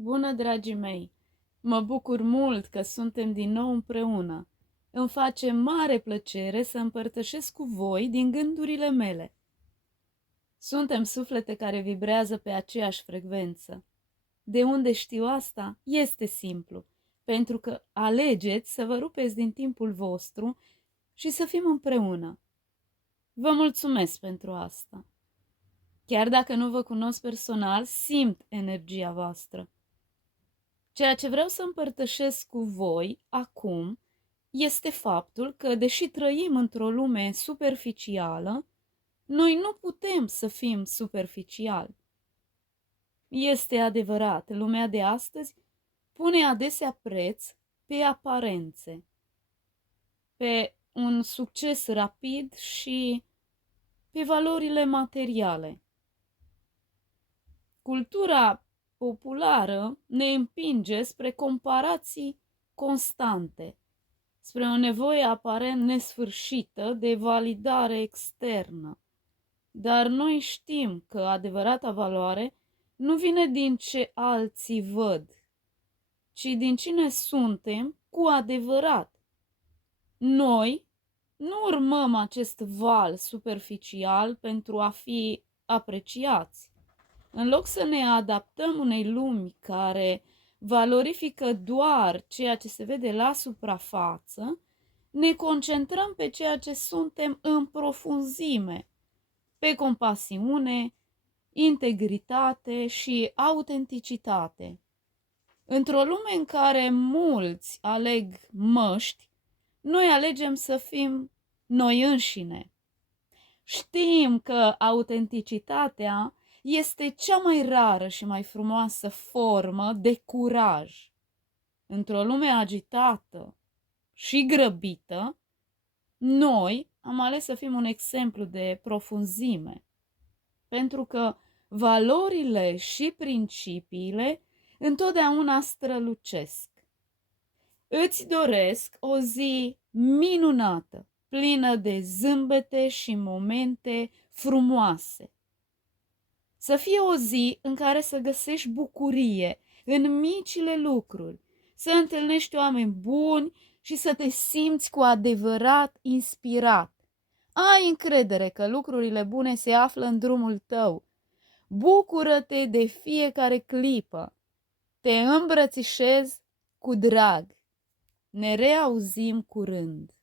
Bună, dragii mei! Mă bucur mult că suntem din nou împreună. Îmi face mare plăcere să împărtășesc cu voi din gândurile mele. Suntem suflete care vibrează pe aceeași frecvență. De unde știu asta? Este simplu, pentru că alegeți să vă rupeți din timpul vostru și să fim împreună. Vă mulțumesc pentru asta. Chiar dacă nu vă cunosc personal, simt energia voastră. Ceea ce vreau să împărtășesc cu voi acum este faptul că, deși trăim într-o lume superficială, noi nu putem să fim superficiali. Este adevărat, lumea de astăzi pune adesea preț pe aparențe, pe un succes rapid și pe valorile materiale. Cultura populară ne împinge spre comparații constante, spre o nevoie aparent nesfârșită de validare externă. Dar noi știm că adevărata valoare nu vine din ce alții văd, ci din cine suntem cu adevărat. Noi nu urmăm acest val superficial pentru a fi apreciați. În loc să ne adaptăm unei lumi care valorifică doar ceea ce se vede la suprafață, ne concentrăm pe ceea ce suntem în profunzime, pe compasiune, integritate și autenticitate. Într-o lume în care mulți aleg măști, noi alegem să fim noi înșine. Știm că autenticitatea este cea mai rară și mai frumoasă formă de curaj. Într-o lume agitată și grăbită, noi am ales să fim un exemplu de profunzime, pentru că valorile și principiile întotdeauna strălucesc. Îți doresc o zi minunată, plină de zâmbete și momente frumoase. Să fie o zi în care să găsești bucurie în micile lucruri, să întâlnești oameni buni și să te simți cu adevărat inspirat. Ai încredere că lucrurile bune se află în drumul tău. Bucură-te de fiecare clipă. Te îmbrățișez cu drag. Ne reauzim curând.